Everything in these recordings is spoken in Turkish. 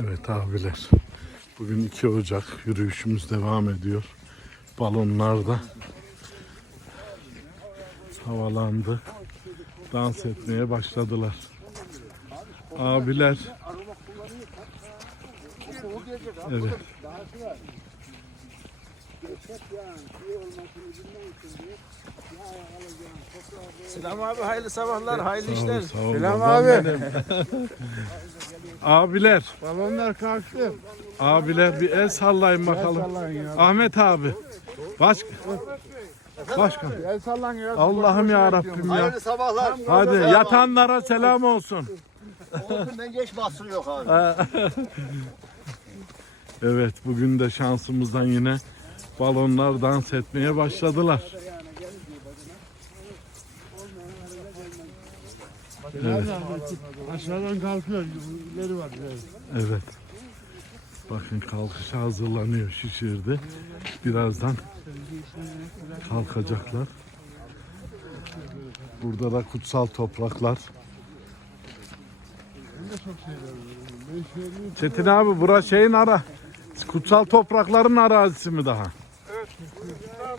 Evet abiler. Bugün 2 Ocak yürüyüşümüz devam ediyor. Balonlar da havalandı. Dans etmeye başladılar. Abiler. Evet. Selam abi hayırlı sabahlar, hayırlı işler. sağ ol Selam babam abi. benim. Abiler, Balonlar kalktı. abiler bir el sallayın bakalım. sallayın ya. Ahmet abi. Baş Başkan. El sallan ya. Allah'ım ya Rabbim ya. Hayırlı sabahlar. Hadi yatanlara selam olsun. Olsun ben geç basır yok abi. Evet bugün de şansımızdan yine balonlar dans etmeye başladılar. Evet. Aşağıdan kalkıyor. İleri var. Evet. Bakın kalkışa hazırlanıyor şişirdi. Birazdan kalkacaklar. Burada da kutsal topraklar. Çetin abi bura şeyin ara. Kutsal toprakların arazisi mi daha? Evet.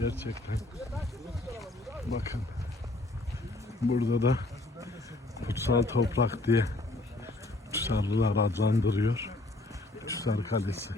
Gerçekten. Bakın. Burada da kutsal toprak diye Kuşarlılar adlandırıyor. Kuşar Kalesi.